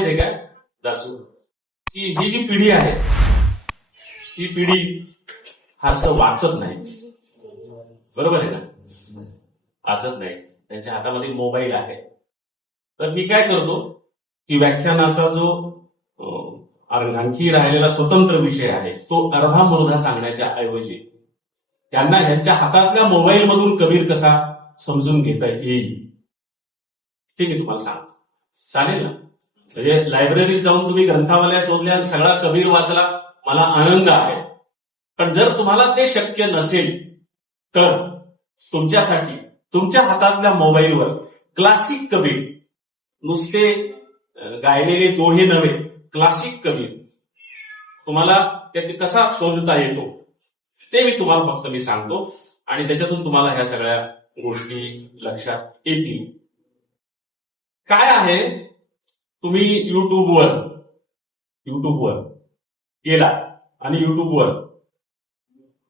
माहितीये का? दासू की ही जी पिढी आहे ही पिढी फारसं वाचत नाही. बरोबर आहे ना वाचत नाही. त्यांच्या हातामध्ये मोबाईल आहे. तर मी काय करतो की व्याख्यानाचा जो आणखी राहिलेला स्वतंत्र विषय आहे तो अर्धा मुर्धा सांगण्याच्या ऐवजी त्यांना ह्यांच्या हातातल्या मोबाईल मधून कबीर कसा समजून घेता येईल ठीक आहे तुम्हाला सांग चालेल ना? म्हणजे लायब्ररीत जाऊन तुम्ही ग्रंथावल्या शोधल्या सगळा कबीर वाचला मला आनंद आहे. पण जर तुम्हाला ते शक्य नसेल तर तुमच्यासाठी तुमच्या हातातल्या मोबाईलवर क्लासिक कबीर नुसते गायलेले दोहे नव्हे क्लासिक कबीर तुम्हाला ते कसा शोधता येतो ते मी तुम्हाला फक्त मी सांगतो. आणि त्याच्यातून तुम्हाला ह्या सगळ्या गोष्टी लक्षात येतील. काय आहे? तुम्ही युट्यूबवर युट्यूबवर गेला आणि युट्यूबवर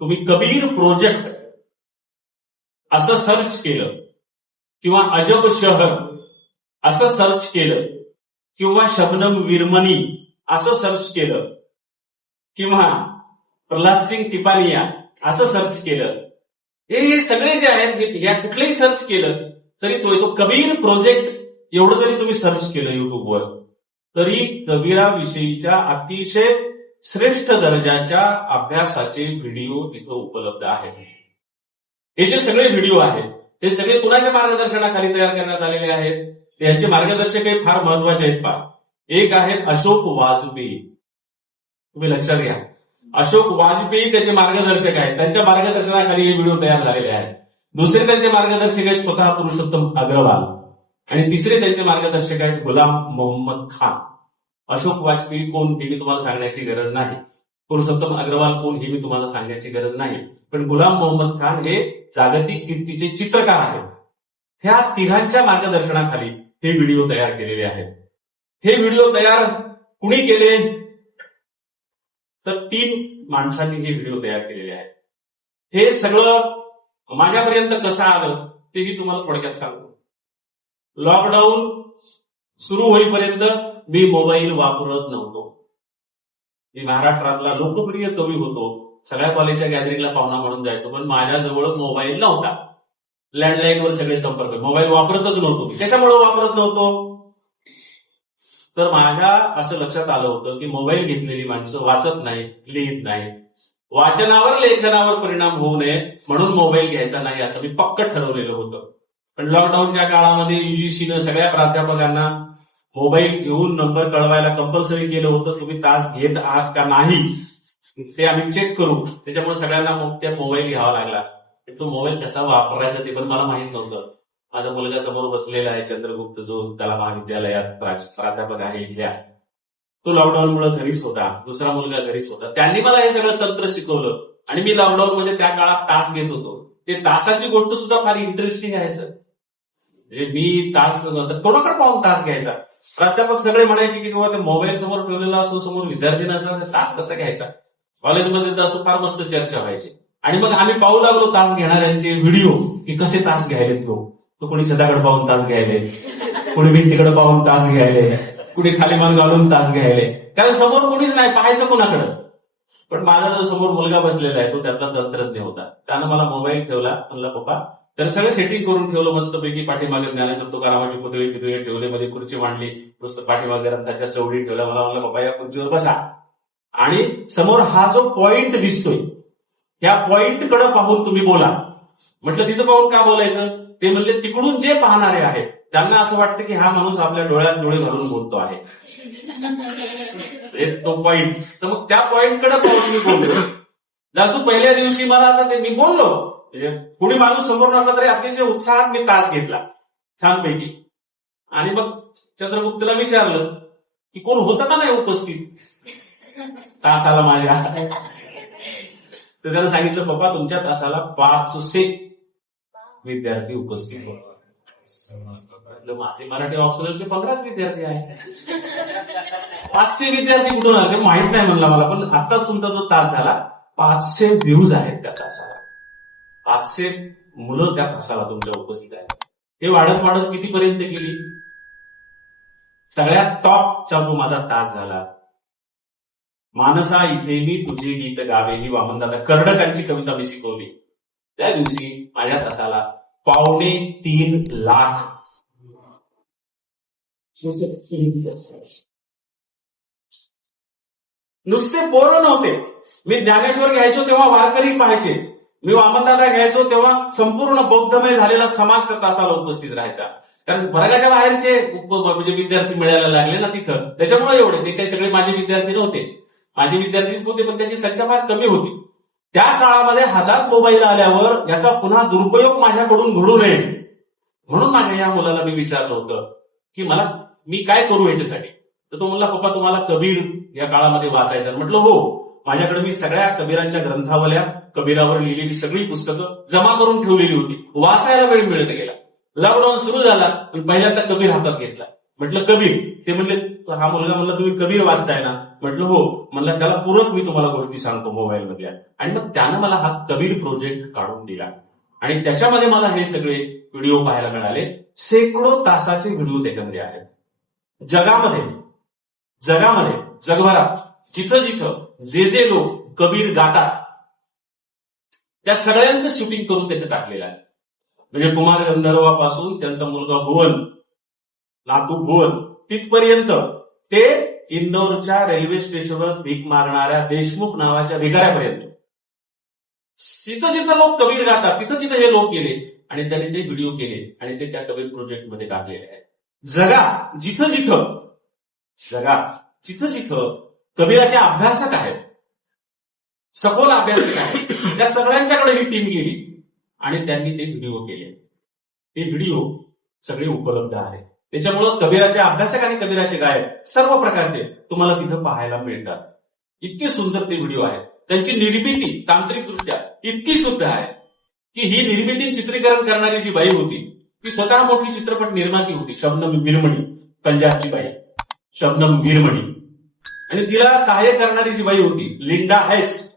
तुम्ही कबीर प्रोजेक्ट असं सर्च केलं किंवा अजब शहर असं सर्च केलं किंवा शबनम विरमणी असं सर्च केलं किंवा प्रल्हाद सिंग टिपानिया असं सर्च केलं. हे हे सगळे जे आहेत हे- या कुठलंही सर्च केलं तरी तो येतो कबीर प्रोजेक्ट एवढं जरी तुम्ही सर्च केलं युट्यूबवर तरी कबीराविषयीच्या अतिशय श्रेष्ठ दर्जाच्या अभ्यासाचे व्हिडिओ तिथं उपलब्ध आहेत हे जे सगळे व्हिडिओ आहेत ते सगळे कुणाच्या मार्गदर्शनाखाली तयार करण्यात आलेले आहेत? यांचे मार्गदर्शक हे फार महत्त्वाचे आहेत पा एक आहेत अशोक वाजपेयी. तुम्ही लक्षात घ्या. अशोक वाजपेयी त्याचे मार्गदर्शक आहेत. त्यांच्या मार्गदर्शनाखाली हे व्हिडिओ तयार झालेले आहेत. दुसरे त्यांचे मार्गदर्शक आहेत स्वतः पुरुषोत्तम अग्रवाल. आणि तिसरे त्यांचे मार्गदर्शक आहेत गुलाम मोहम्मद खान. अशोक वाजपेयी कोण हे मी तुम्हाला सांगण्याची गरज नाही. पुरुषोत्तम अग्रवाल कोण हे मी तुम्हाला सांगण्याची गरज नाही. पण गुलाम मोहम्मद खान हे जागतिक कीर्तीचे चित्रकार आहेत. ह्या तिघांच्या मार्गदर्शनाखाली हे व्हिडिओ तयार केलेले आहेत. हे व्हिडिओ तयार कुणी केले? तर तीन माणसांनी हे व्हिडिओ तयार केलेले आहेत. हे सगळं माझ्यापर्यंत कसं आलं तेही तुम्हाला थोडक्यात सांगतो लॉकडाऊन सुरू होईपर्यंत मी मोबाईल वापरत नव्हतो. मी महाराष्ट्रातला लोकप्रिय कवी होतो. सगळ्या कॉलेजच्या गॅदरिंगला पाहुणा म्हणून जायचो पण माझ्याजवळ मोबाईल नव्हता. लँडलाईनवर सगळे संपर्क मोबाईल वापरतच नव्हतो त्याच्यामुळे वापरत नव्हतो. तर माझ्या असं लक्षात आलं होतं की मोबाईल घेतलेली माणसं वाचत नाही लिहित नाही वाचनावर लेखनावर परिणाम होऊ नये म्हणून मोबाईल घ्यायचा नाही असं मी पक्क ठरवलेलं होतं. पण लॉकडाऊनच्या काळामध्ये युजीसीनं सगळ्या प्राध्यापकांना मोबाईल घेऊन नंबर कळवायला कंपल्सरी केलं होतं. तुम्ही तास घेत आहात का नाही ते आम्ही चेक करू. त्याच्यामुळे सगळ्यांना मग त्या मोबाईल घ्यावा लागला. तो मोबाईल कसा वापरायचा ते पण मला माहीत नव्हतं. माझा मुलगा समोर बसलेला आहे चंद्रगुप्त जो त्याला महाविद्यालयात प्राध्यापक आहे इथल्या. तो लॉकडाऊनमुळे घरीच होता. दुसरा मुलगा घरीच होता. त्यांनी मला हे सगळं तंत्र शिकवलं. आणि मी लॉकडाऊन मध्ये त्या काळात तास घेत होतो. ते तासाची गोष्ट सुद्धा फार इंटरेस्टिंग आहे सर मी तास आता कोणाकडे पाहून तास घ्यायचा? प्राध्यापक सगळे म्हणायचे की बाबा ते मोबाईल समोर ठेवलेला असो समोर विद्यार्थी नसला तास कसा घ्यायचा? कॉलेजमध्ये तर असं फार मस्त चर्चा व्हायची. आणि मग आम्ही पाहू लागलो तास घेणाऱ्यांचे व्हिडिओ की कसे तास घ्यायलेत लोक. तो कोणी छताकडे पाहून तास घ्यायले. कोणी भिंतीकडे पाहून तास घ्यायले. कुणी खाली मान घालून तास घ्यायले. त्याला समोर कोणीच नाही पाहायचं कोणाकडे? पण माझा जो समोर मुलगा बसलेला आहे तो त्यातला तंत्रज्ञ होता. त्यानं मला मोबाईल ठेवला. म्हणला पप्पा तर सगळं सेटिंग करून ठेवलं मस्तपैकी पाठीमागे ज्ञानेश्वर तुकारामाची पुतळी पितळी ठेवले मध्ये खुर्ची मांडली पुस्तक पाठीमागे रथाच्या चवडी ठेवल्या. मला म्हणलं बाबा या खुर्चीवर बसा. आणि समोर हा जो पॉइंट दिसतोय त्या पॉइंटकडे पाहून तुम्ही बोला. म्हटलं तिथं पाहून का बोलायचं? ते म्हणले तिकडून जे पाहणारे आहेत त्यांना असं वाटतं की हा माणूस आपल्या डोळ्यात डोळे घालून बोलतो आहे. तो पॉइंट तर मग त्या पॉइंटकडे पाहून मी बोललो. जास्त पहिल्या दिवशी मला आता ते मी बोललो म्हणजे कुणी माणूस समोर नसला तरी अतिशय उत्साहात मी तास घेतला छानपैकी. आणि मग चंद्रगुप्तला विचारलं की कोण होतं का नाही उपस्थित? तासाला माझ्या तर त्यानं सांगितलं पप्पा तुमच्या तासाला पाचशे विद्यार्थी उपस्थित होते. माझे मराठी ऑप्शनलचे पंधराच विद्यार्थी आहेत. पाचशे विद्यार्थी कुठून आले माहीत नाही म्हणला मला पण आता तुमचा जो तास झाला पाचशे व्ह्यूज आहेत त्या तासाला पाचशे मुलं त्या तासाला तुमच्या उपस्थित आहेत. ते वाढत वाढत कितीपर्यंत गेली? सगळ्यात टॉप चालू माझा तास झाला मानसा इथे मी तुझे गीत गावे मी वामनदादा कर्डकांची कविता मी शिकवली. त्या दिवशी माझ्या तासाला पावणे तीन लाख. नुसते पोरं नव्हते. मी ज्ञानेश्वर घ्यायचो तेव्हा वारकरी पाहायचे. मी वामनदादा घ्यायचो तेव्हा संपूर्ण बौद्धमय झालेला समाज त्या तासाला उपस्थित राहायचा. कारण वर्गाच्या बाहेरचे म्हणजे विद्यार्थी मिळायला लागले ना तिथं. त्याच्यामुळे एवढे. ते काही सगळे माझे विद्यार्थी नव्हते. माझे विद्यार्थी होते पण त्याची संख्या फार कमी होती. त्या काळामध्ये हजार मोबाईल आल्यावर याचा पुन्हा दुरुपयोग माझ्याकडून घडू नये. म्हणून माझ्या या मुलाला मी विचारलं होतं की मला मी काय करू याच्यासाठी? तर तो म्हणला पप्पा तुम्हाला कबीर या काळामध्ये वाचायचं. म्हटलं हो माझ्याकडे मी सगळ्या कबीरांच्या ग्रंथावल्या कबीरावर लिहिलेली सगळी पुस्तकं जमा करून ठेवलेली होती. वाचायला वेळ मिळत गेला. लॉकडाऊन सुरू झाला पण पहिल्यांदा कबीर हातात घेतला. म्हटलं कबीर. ते म्हणले हा मुलगा म्हणला तुम्ही कबीर वाचताय ना? म्हटलं हो. म्हणलं त्याला पूरक मी तुम्हाला गोष्टी सांगतो मोबाईल मधल्या. आणि मग त्यानं मला हा कबीर प्रोजेक्ट काढून दिला. आणि त्याच्यामध्ये मला हे सगळे व्हिडिओ पाहायला मिळाले. शेकडो तासाचे व्हिडिओ त्याच्यामध्ये आहेत जगामध्ये जगामध्ये जगभरात जिथं जिथं जे जे लोक कबीर गातात त्या सगळ्यांचं शूटिंग करून त्यांनी टाकलेलं आहे. म्हणजे कुमार गंधर्वापासून त्यांचा मुलगा भुवन नातू भुवन तिथपर्यंत ते इंदोरच्या रेल्वे स्टेशनवर भीक मागणाऱ्या देशमुख नावाच्या भिकाऱ्यापर्यंत. जिथं जिथं लोक कबीर गातात तिथं तिथं हे लोक गेले आणि त्यांनी ते व्हिडिओ केले आणि ते त्या कबीर प्रोजेक्टमध्ये टाकलेले आहेत जगा जिथं जिथं जगा जिथं जिथं कबीराचे अभ्यासक आहेत सखोल अभ्यासक आहे त्या सगळ्यांच्याकडे ही टीम गेली आणि त्यांनी ते व्हिडिओ केले. ते व्हिडिओ सगळे उपलब्ध आहे. त्याच्यामुळं कबीराचे अभ्यासक आणि कबीराचे गायक सर्व प्रकारचे तुम्हाला तिथं पाहायला मिळतात. इतके सुंदर ते व्हिडिओ आहेत. त्यांची निर्मिती तांत्रिक दृष्ट्या इतकी शुद्ध आहे की ही निर्मिती चित्रीकरण करणारी जी बाई होती ती स्वतः मोठी चित्रपट निर्माती होती शबनम वीरमणी पंजाबची बाई शबनम वीरमणी. आणि तिला सहाय्य करणारी जी बाई होती लिंडा हायस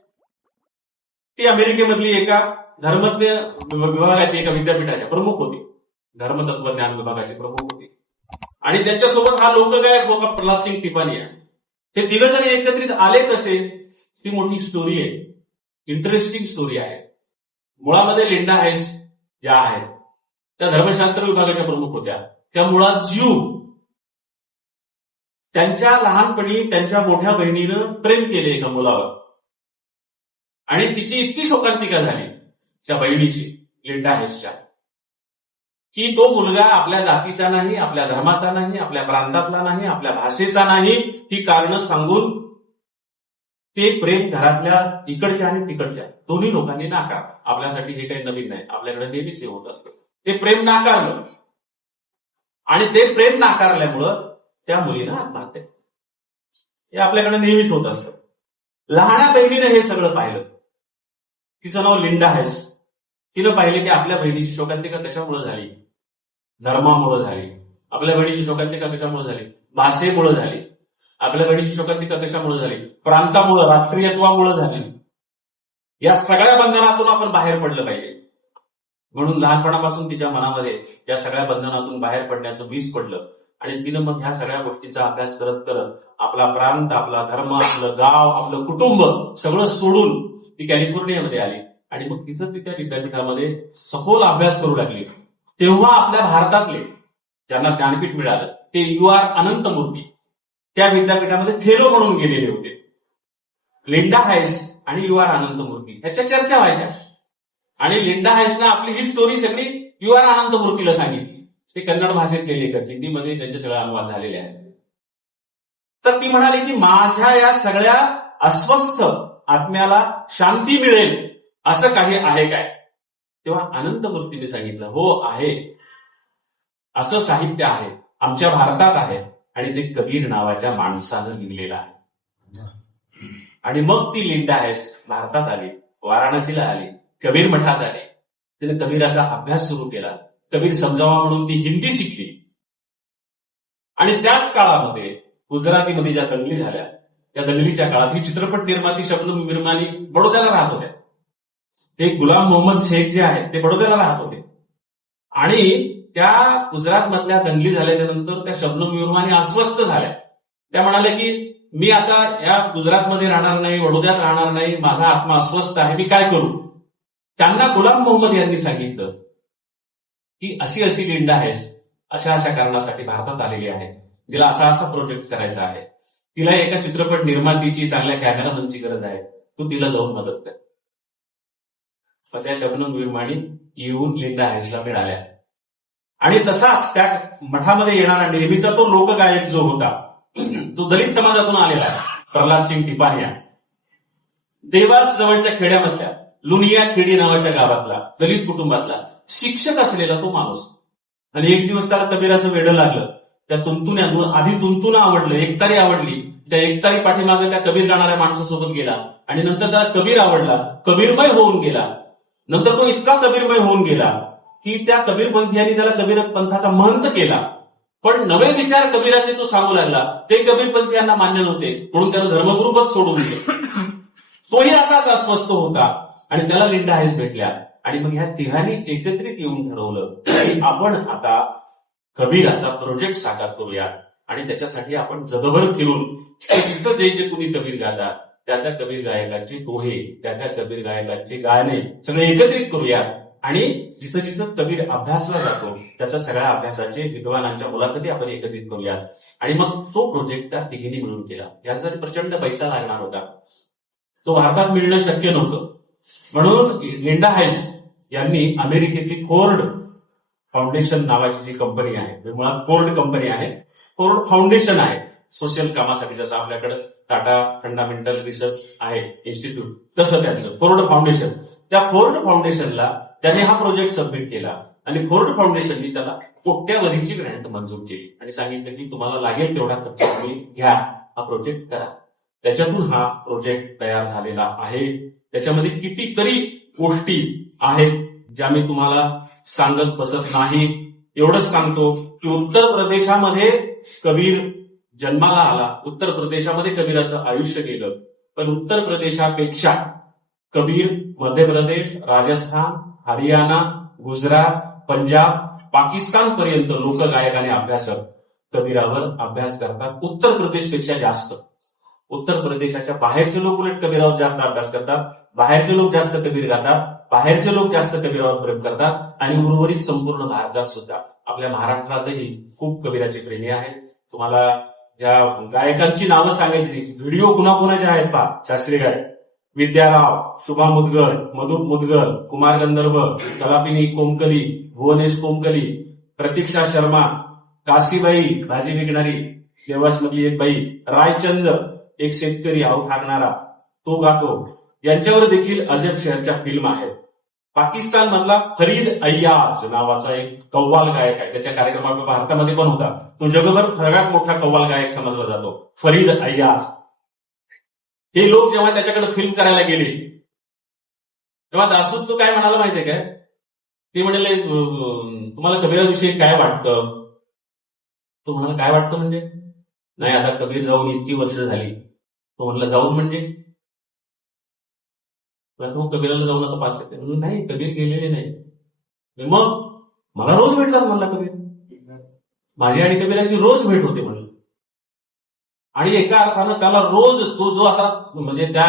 ती अमेरिकेमधली एका धर्मज्ञ विभागाची एका विद्यापीठाच्या प्रमुख होती. धर्मतत्वज्ञान विभागाची प्रमुख होती. आणि त्यांच्यासोबत हा लोकगायक होता प्रल्हाद सिंग टिपानिया हे तिघ जण एकत्रित आले कसे? ती मोठी स्टोरी आहे. इंटरेस्टिंग स्टोरी आहे. मुळामध्ये लिंडा हायस ज्या आहेत त्या धर्मशास्त्र विभागाच्या प्रमुख होत्या. त्या मुळात जीव त्यांच्या लहानपणी त्यांच्या मोठ्या बहिणीनं प्रेम केले एका मुलावर. आणि तिची इतकी शोकांतिका झाली त्या बहिणीची लिंडा हेसच्या की तो मुलगा आपल्या जातीचा नाही आपल्या धर्माचा नाही आपल्या प्रांतातला नाही आपल्या भाषेचा नाही ही कारण सांगून ते प्रेम घरातल्या इकडच्या आणि तिकडच्या दोन्ही लोकांनी नाकार. आपल्यासाठी हे काही नवीन नाही आपल्याकडे नेहमीच हे होत असतं. ते प्रेम नाकारलं. आणि ते प्रेम नाकारल्यामुळं त्या मुलीनं आत्महत्या हे आपल्याकडे नेहमीच होत असतं. लहाना बहिणीनं हे सगळं पाहिलं. तिचं नाव लिंडा आहेस तिनं पाहिले की आपल्या बहिणीची शोकांतिका कशामुळे झाली? धर्मामुळे झाली. आपल्या बहिणीची शोकांतिका कशामुळे झाली? भाषेमुळे झाली. आपल्या बहिणीची शोकांतिका कशामुळे झाली? प्रांतामुळे राष्ट्रीयत्वामुळे झाली. या सगळ्या बंधनातून आपण बाहेर पडलं पाहिजे. म्हणून लहानपणापासून तिच्या मनामध्ये या सगळ्या बंधनातून बाहेर पडण्याचं वीज पडलं. आणि तिनं मग ह्या सगळ्या गोष्टींचा अभ्यास करत करत आपला प्रांत आपला धर्म आपलं गाव आपलं कुटुंब सगळं सोडून ती कॅलिफोर्नियामध्ये आली. आणि मग तिथं ती त्या विद्यापीठामध्ये सखोल अभ्यास करू लागली. तेव्हा आपल्या भारतातले ज्यांना ज्ञानपीठ मिळालं ते यू आर अनंत मूर्ती. त्या विद्यापीठामध्ये फेलो म्हणून गेलेले होते. लिंडा हायस आणि यू आर अनंत मूर्ती ह्याच्या चर्चा व्हायच्या. आणि लिंडा हायसनं आपली ही स्टोरी सगळी यू आर अनंत मूर्तीला सांगितली. ते कन्नड भाषेतले लेखक हिंदीमध्ये त्यांचे सगळे अनुवाद झालेले आहेत. तर ती म्हणाली की माझ्या या सगळ्या अस्वस्थ आत्म्याला शांती मिळेल असं काही आहे काय? तेव्हा अनंत मूर्तीने सांगितलं हो आहे. असं साहित्य आहे आमच्या भारतात आहे आणि ते कबीर नावाच्या माणसानं लिहिलेलं आहे. आणि मग ती लिंडा आहेस भारतात आली वाराणसीला आली कबीर मठात आली. तिने कबीराचा अभ्यास सुरू केला. कबीर समजावा म्हणून ती हिंदी शिकली. आणि त्याच काळामध्ये गुजरातीमध्ये ज्या दंगली झाल्या त्या दंगलीच्या काळात ही चित्रपट निर्माती शबनम निर्माणी बडोद्याला राहत होत्या ते गुलाम मोहम्मद शेख जे आहेत ते बडोद्याला राहत होते. आणि त्या गुजरात मधल्या दंगली झाल्याच्यानंतर त्या शबनम निर्माणी अस्वस्थ झाल्या. त्या म्हणाल्या की मी आता या गुजरातमध्ये राहणार नाही वडोद्यात राहणार नाही माझा आत्मा अस्वस्थ आहे मी काय करू? त्यांना गुलाम मोहम्मद यांनी सांगितलं की अशी अशी लिंडा आहेस अशा अशा कारणासाठी भारतात आलेली आहे तिला असा असा प्रोजेक्ट करायचा आहे. तिला एका चित्रपट निर्मातीची चांगल्या कॅमेरामनची गरज आहे. तू तिला जाऊन मदत कर. सध्या शबनम विरमाणी येऊन लिंडा हॅशला मिळाल्या. आणि तसाच त्या मठामध्ये येणारा नेहमीचा तो लोकगायक जो होता तो दलित समाजातून आलेला आहे प्रल्हाद सिंग टिपानिया. देवास जवळच्या खेड्यामधल्या लुनिया खेडी नावाच्या गावातला दलित कुटुंबातला शिक्षक असलेला तो माणूस. आणि एक दिवस त्याला कबीराचं वेडं लागलं. त्या तुंतुन्या आधी तुंतुना आवडलं एकतारी आवडली त्या एकतारी पाठीमागे त्या कबीर गाणाऱ्या माणसासोबत गेला. आणि नंतर त्याला कबीर आवडला कबीरमय होऊन गेला. नंतर तो इतका कबीरमय होऊन गेला की त्या कबीर पंथीयांनी त्याला कबीर पंथाचा महंत केला. पण नवे विचार कबीराचे तो सांगू लागला. ते कबीर पंथीयांना मान्य नव्हते म्हणून त्याला धर्मगुरूपच सोडून दिले. तोही असाच अस्वस्थ होता. आणि त्याला लिंडा हायस भेटल्या. आणि मग ह्या तिघांनी एकत्रित येऊन ठरवलं की आपण आता कबीराचा प्रोजेक्ट साकार करूया आणि त्याच्यासाठी आपण जगभर फिरून जिथं जे जे कुणी कबीर गातात त्या त्या कबीर गायकांचे दोहे त्या त्या कबीर गायकांचे गाणे सगळे एकत्रित करूया. आणि जिथं जिथं कबीर अभ्यासला जातो त्याचा सगळ्या अभ्यासाचे विद्वानांच्या मुलाखती आपण एकत्रित करूया. आणि मग तो प्रोजेक्ट त्या तिघींनी मिळून केला. यासाठी प्रचंड पैसा लागणार होता. तो भारतात मिळणं शक्य नव्हतं. म्हणून लिंडा हायस यांनी अमेरिकेतली फोर्ड फाउंडेशन नावाची जी कंपनी आहे मुळात फोर्ड कंपनी आहे फोर्ड फाउंडेशन आहे. सोशल कामासाठी जसं आपल्याकडे टाटा फंडामेंटल रिसर्च आहे इन्स्टिट्यूट तसं त्यांचं. Ford Foundation. त्या फोर्ड फाउंडेशनला त्याने हा प्रोजेक्ट सबमिट केला आणि फोर्ड फाउंडेशननी त्याला कोट्यावधीची ग्रँट मंजूर केली आणि सांगितलं की तुम्हाला लागेल तेवढा खर्च तुम्ही घ्या हा प्रोजेक्ट करा. त्याच्यातून हा प्रोजेक्ट तयार झालेला आहे. त्याच्यामध्ये कितीतरी गोष्टी आहेत. ज्या मी तुम्हाला सांगत बसत नाही एवढंच सांगतो की उत्तर प्रदेशामध्ये कबीर जन्माला आला. उत्तर प्रदेशामध्ये कबीराचं आयुष्य गेलं. पण उत्तर प्रदेशापेक्षा कबीर मध्य प्रदेश राजस्थान हरियाणा गुजरात पंजाब पाकिस्तान पर्यंत आणि अभ्यासक कबीरावर अभ्यास करतात. उत्तर प्रदेशपेक्षा जास्त. उत्तर प्रदेशाच्या बाहेरचे लोक उलट कबीरावर जास्त अभ्यास करतात. बाहेरचे लोक जास्त कबीर गातात. बाहेरचे लोक जास्त कबीरावर प्रेम करतात आणि उर्वरित संपूर्ण भारतात सुद्धा. आपल्या महाराष्ट्रातही खूप कबीराचे प्रेमी आहेत. तुम्हाला ज्या गायकांची नावं सांगायची व्हिडिओ कुणाकुणाचे आहेत पहा. शास्त्रीय गायक विद्याराव शुभा मुदगल मधुप मुदगल कुमार गंधर्व कलापिनी कोमकली भुवनेश कोमकली प्रतीक्षा शर्मा काशीबाई भाजी विकणारी देवासमधली एक बाई रायचंद एक शेतकरी आऊ ठाकणारा तो गातो. यांच्यावर देखील अजब शहरच्या फिल्म आहेत. पाकिस्तान मधला फरीद अय्याज नावाचा एक कव्वाल गायक आहे. त्याच्या कार्यक्रमात भारतामध्ये पण होता. तो जगभर सगळ्यात मोठा कव्वाल गायक समजला जातो. फरीद अय्याज. हे लोक जेव्हा त्याच्याकडे फिल्म करायला गेले तेव्हा दासूद तो काय म्हणाला माहितीये काय? ते म्हणाले तुम्हाला कबीराविषयी काय वाटतं? तो म्हणाला काय वाटतं म्हणजे? नाही आता कबीर जाऊन इतकी वर्ष झाली. तो म्हणला जाऊन म्हणजे? म्हणला, कबीराला जाऊन आता पाच येते म्हणून नाही कबीर गेलेले नाही. मग मला रोज भेटतात म्हणला कबीर. माझी आणि कबीराची रोज भेट होते म्हणलं. आणि एका अर्थानं त्याला रोज तो जो असा म्हणजे त्या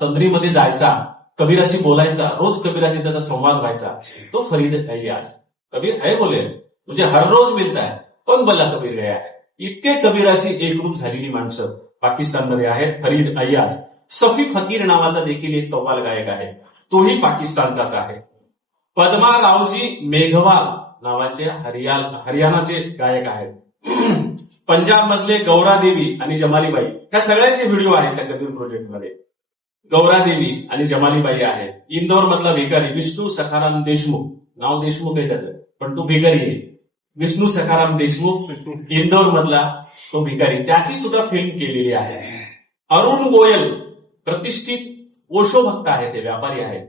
तंद्रीमध्ये जायचा कबीराशी बोलायचा रोज कबीराशी त्याचा संवाद व्हायचा तो फरीद अय्याज कबीर आहे बोले तुझे हर रोज मिलता है पण बोला कबीर गया है. इतके कबीराशी एकरूप झालेली माणसं पाकिस्तानमध्ये आहेत. फरीद अय्याज सफी फकीर नावाचा देखील एक कव्वाल गायक आहे. तोही पाकिस्तानचाच आहे. पद्मा रावजी मेघवाल नावाचे हरियाल हरियाणाचे गायक आहेत. पंजाब मधले गौरादेवी आणि जमालीबाई ह्या सगळ्यांचे व्हिडिओ आहेत त्या कबीर प्रोजेक्टमध्ये. गौरादेवी आणि जमालीबाई आहेत. इंदोर मधला भिकारी विष्णू सखाराम देशमुख. नाव देशमुख आहे त्याचं पण तो भिकारी आहे. विष्णू सखाराम देशमुख इंदोर मधला तो भिकारी. त्याची सुद्धा फिल्म केलेली आहे. अरुण गोयल प्रतिष्ठित ओशो भक्त आहेत ते व्यापारी आहेत.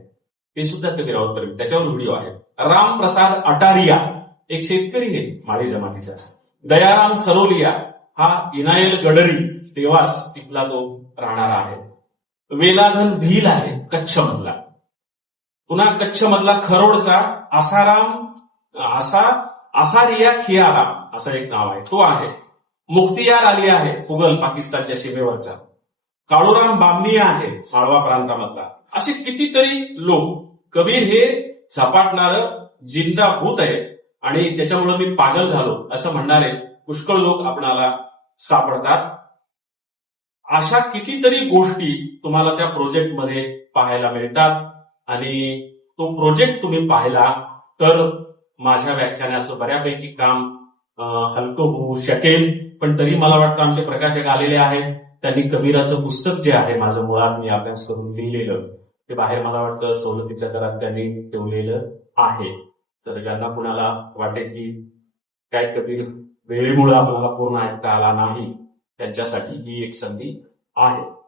ते सुद्धा कबीरावर प्रेम त्याच्यावर व्हिडिओ आहे राम प्रसाद अटारिया एक शेतकरी आहे माळी जमातीचा. दयाराम सरोलिया हा इनायल गडरी देवास तिथला तो राहणारा आहे. वेलाधन भील आहे कच्छ मधला पुन्हा कच्छ मधला खरोडचा आसाराम आसा आसारिया खियारा असं एक नाव आहे. तो आहे. मुख्तियार आली आहे फुगल पाकिस्तानच्या सीमेवरचा. काळूराम बामणी आहे माळवा प्रांतामधला. असे कितीतरी लोक कबीर हे झपाटणार जिंदा भूत आहे आणि त्याच्यामुळे मी पागल झालो असं म्हणणारे पुष्कळ लोक आपणाला सापडतात. अशा कितीतरी गोष्टी तुम्हाला त्या प्रोजेक्टमध्ये पाहायला मिळतात आणि तो प्रोजेक्ट तुम्ही पाहिला तर माझ्या व्याख्यानाचं बऱ्यापैकी काम हलकं होऊ शकेल. पण तरी मला वाटतं आमचे प्रकाशक आलेले आहेत. त्यांनी कबीराचं पुस्तक जे आहे माझं मुळात मी अभ्यास करून लिहिलेलं ते बाहेर मला वाटतं सवलतीच्या दरात त्यांनी ठेवलेलं आहे. तर ज्यांना कुणाला वाटेल की काय कबीर वेळेमुळे आपल्याला पूर्ण ऐकता आला नाही त्यांच्यासाठी ही एक संधी आहे.